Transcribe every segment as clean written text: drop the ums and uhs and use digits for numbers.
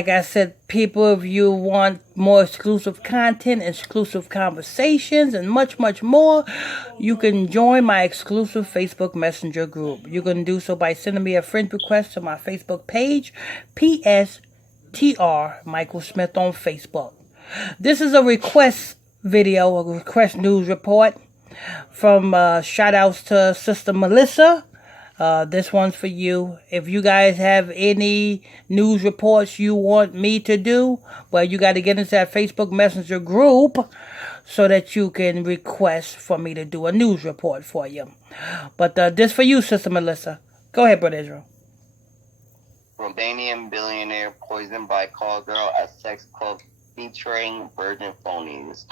Like I said, people, if you want more exclusive content, exclusive conversations, and much, much more, you can join my exclusive Facebook Messenger group. You can do so by sending me a friend request to my Facebook page, PSTR Michael Smith on Facebook. This is a request video, a request news report from shout outs to Sister Melissa. This one's for you. If you guys have any news reports you want me to do, well, you got to get into that Facebook Messenger group so that you can request for me to do a news report for you. But this for you, Sister Melissa. Go ahead, Brother Israel. Romanian billionaire poisoned by call girl at sex club featuring virgin phonies.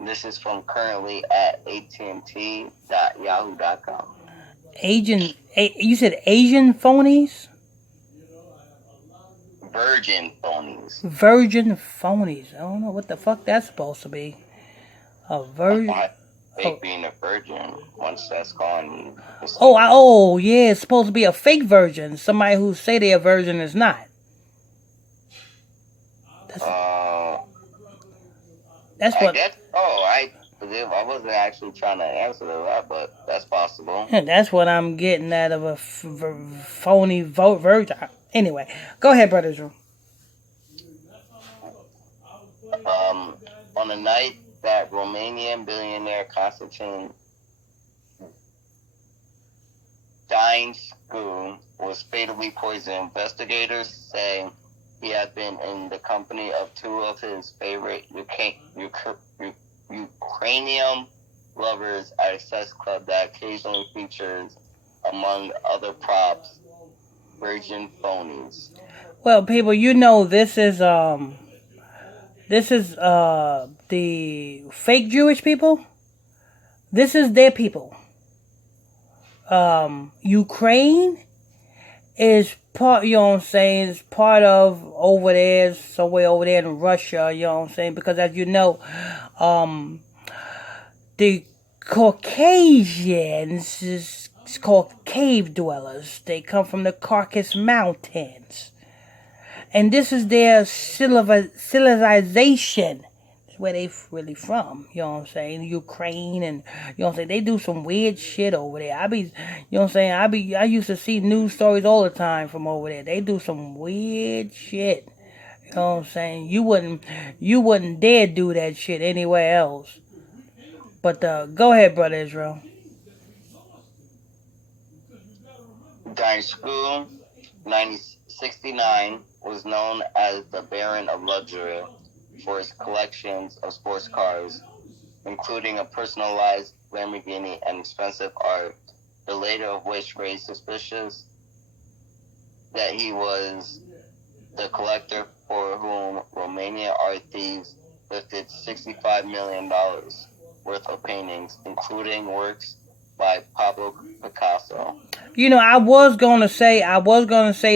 This is from currently at AT&T.yahoo.com. You said Asian phonies? Virgin phonies. Virgin phonies. I don't know what the fuck that's supposed to be. A virgin. Fake being a virgin. Once that's gone. Yeah, it's supposed to be a fake virgin. Somebody who say they're a virgin is not. That's what. I wasn't actually trying to answer that, but that's possible. That's what I'm getting out of a phony virgin. Anyway, go ahead, Brother Drew. On the night that Romanian billionaire Constantine Dinescu was fatally poisoned, investigators say he had been in the company of two of his favorite Ukrainian lovers at a sex club that occasionally features, among other props, virgin phonies. Well, people, you know this is the fake Jewish people. This is their people. Ukraine is part, you know what I'm saying, is part of over there, somewhere over there in Russia, you know what I'm saying, because as you know, the Caucasians is called cave dwellers. They come from the Caucasus Mountains. And this is their civilization. That's where they really from, you know what I'm saying, Ukraine, and, you know what I'm saying, they do some weird shit over there. You know what I'm saying, I used to see news stories all the time from over there. They do some weird shit, you know what I'm saying. You wouldn't dare do that shit anywhere else. But go ahead, Brother Israel. Dinescu, 1969, was known as the Baron of Luxury for his collections of sports cars, including a personalized Lamborghini and expensive art, the later of which raised suspicions that he was the collector for whom Romanian art thieves lifted $65 million worth of paintings, including works by Pablo Picasso. You know, I was gonna say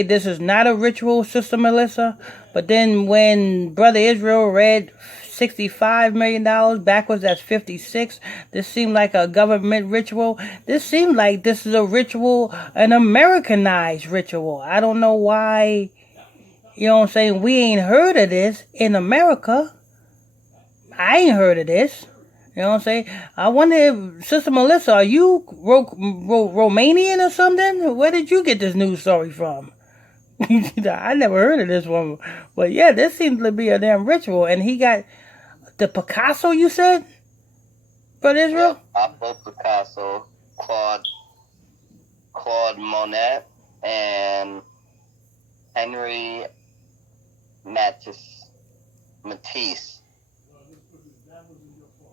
this is not a ritual, Sister Melissa, but then when Brother Israel read $65 million backwards, that's 56. This seemed like a government ritual. This seemed like this is a ritual, an Americanized ritual. I don't know why, you know what I'm saying, we ain't heard of this in America. I ain't heard of this. You know what I'm saying? I wonder if, Sister Melissa, are you Romanian or something? Where did you get this news story from? I never heard of this one. But yeah, this seems to be a damn ritual. And he got the Picasso, you said? Brother Israel? Pablo Picasso, Claude Monet, and Henry Matisse.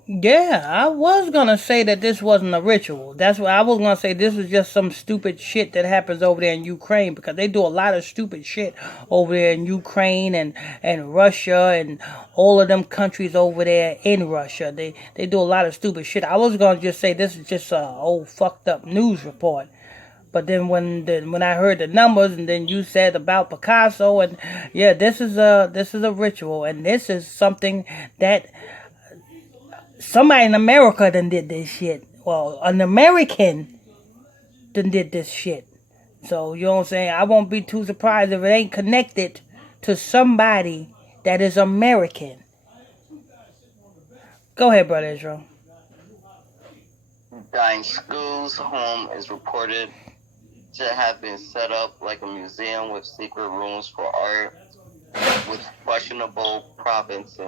Yeah, I was gonna say that this wasn't a ritual. That's what I was gonna say. This was just some stupid shit that happens over there in Ukraine because they do a lot of stupid shit over there in Ukraine and Russia and all of them countries over there in Russia. They do a lot of stupid shit. I was gonna just say this is just a old fucked up news report. But then when I heard the numbers and then you said about Picasso and yeah, this is a ritual and this is something that somebody in America done did this shit. Well, an American done did this shit. So, you know what I'm saying? I won't be too surprised if it ain't connected to somebody that is American. Go ahead, Brother Israel. Dying School's home is reported to have been set up like a museum with secret rooms for art with questionable provenance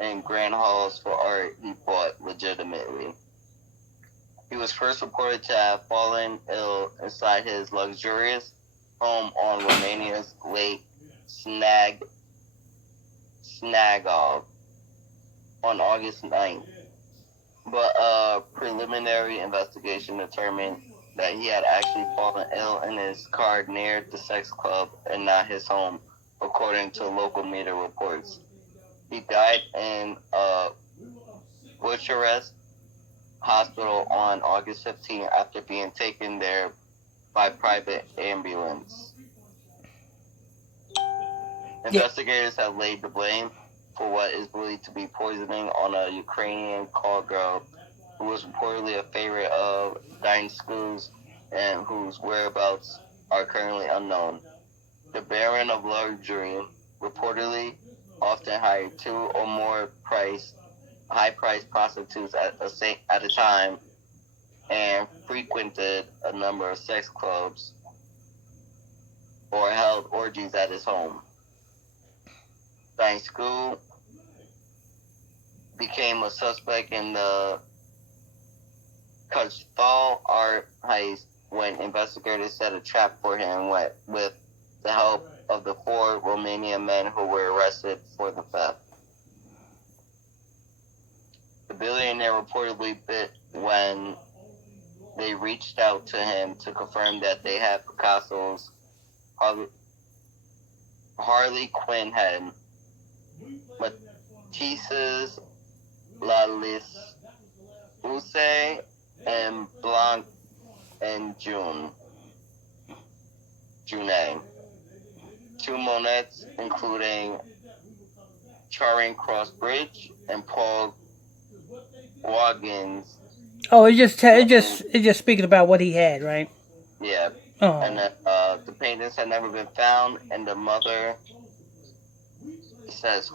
and grand halls for art he bought legitimately. He was first reported to have fallen ill inside his luxurious home on Romania's Lake Snagov on August 9th. But a preliminary investigation determined that he had actually fallen ill in his car near the sex club and not his home, according to local media reports. He died in a Bucharest hospital on August 15th after being taken there by private ambulance. Investigators have laid the blame for what is believed to be poisoning on a Ukrainian call-girl who was reportedly a favorite of Dying Schools and whose whereabouts are currently unknown. The Baron of Luxury reportedly often hired two or more high-priced prostitutes at a time and frequented a number of sex clubs or held orgies at his home. Dying School became a suspect in the Kajthal art heist when investigators set a trap for him with the help of the 4 Romanian men who were arrested for the theft. The billionaire reportedly bit when they reached out to him to confirm that they had Picasso's Harley Quinn head, Matisse's La Use and Blanc and June. 2 Monets, including Charing Cross Bridge and Paul Gauguin's. Oh, it just speaking about what he had, right? Yeah. Oh. And the paintings had never been found, and the mother, it says,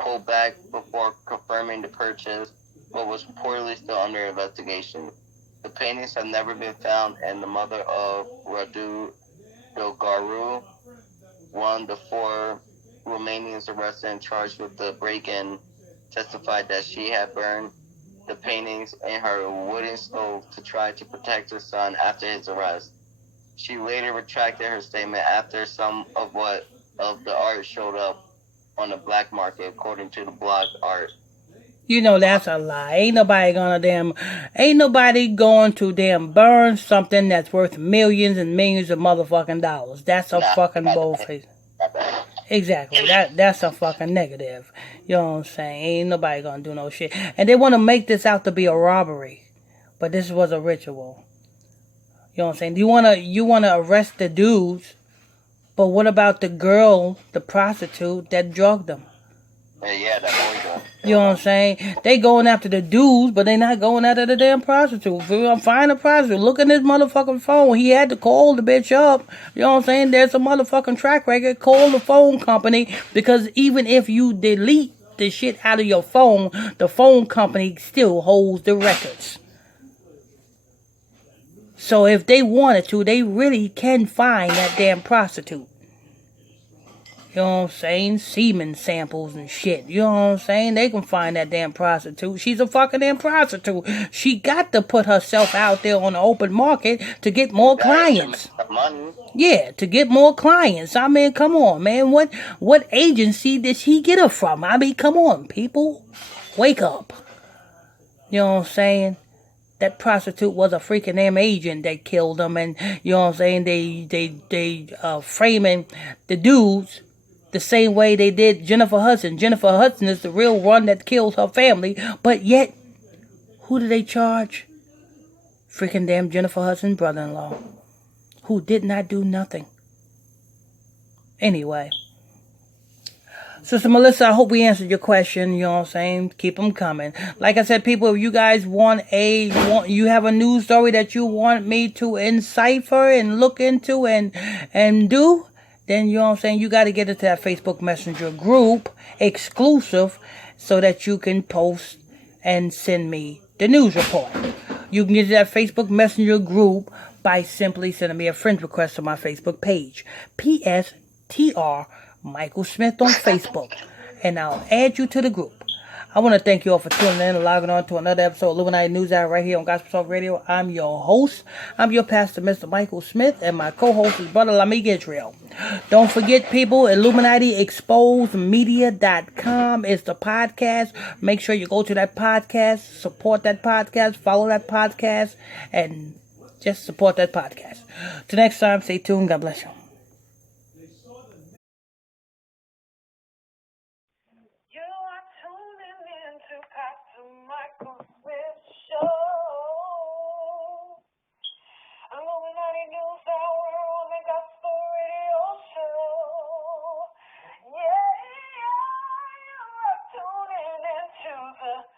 pulled back before confirming the purchase, but was reportedly still under investigation. The paintings have never been found, and the mother of Radu Dogaru, one of the 4 Romanians arrested and charged with the break-in, testified that she had burned the paintings in her wooden stove to try to protect her son after his arrest. She later retracted her statement after some of the art showed up on the black market, according to the blog Art. You know that's a lie. Ain't nobody going to burn something that's worth millions and millions of motherfucking dollars. That's a fucking bullface. Exactly. That's a fucking negative. You know what I'm saying? Ain't nobody gonna do no shit. And they want to make this out to be a robbery, but this was a ritual. You know what I'm saying? You wanna arrest the dudes, but what about the girl, the prostitute that drugged them? Yeah, that boy girl. You know what I'm saying? They going after the dudes, but they not going after the damn prostitute. Find a prostitute. Look at his motherfucking phone. He had to call the bitch up. You know what I'm saying? There's a motherfucking track record. Call the phone company, because even if you delete the shit out of your phone, the phone company still holds the records. So if they wanted to, they really can find that damn prostitute. You know what I'm saying? Semen samples and shit. You know what I'm saying? They can find that damn prostitute. She's a fucking damn prostitute. She got to put herself out there on the open market to get more clients. Money. Yeah, to get more clients. I mean, come on, man. What agency did she get her from? I mean, come on, people. Wake up. You know what I'm saying? That prostitute was a freaking damn agent that killed them, and you know what I'm saying? They framing the dudes the same way they did Jennifer Hudson. Jennifer Hudson is the real one that kills her family, but yet, who do they charge? Freaking damn Jennifer Hudson's brother-in-law, who did not do nothing. Anyway, Sister Melissa, I hope we answered your question. You know what I'm saying? Keep them coming. Like I said, people, if you guys you have a news story that you want me to encipher and look into and do, then you know what I'm saying, you got to get into that Facebook Messenger group, exclusive, so that you can post and send me the news report. You can get to that Facebook Messenger group by simply sending me a friend request on my Facebook page. PSTR Michael Smith on Facebook, and I'll add you to the group. I want to thank you all for tuning in and logging on to another episode of Illuminati News Hour right here on Gospel Talk Radio. I'm your host. I'm your pastor, Mr. Michael Smith, and my co-host is Brother Lamik Israel. Don't forget, people, IlluminatiExposedMedia.com is the podcast. Make sure you go to that podcast, support that podcast, follow that podcast, and just support that podcast. Till next time, stay tuned. God bless you. Illuminati News Hour on the Gospel Radio Show. Yeah, you're tuning into the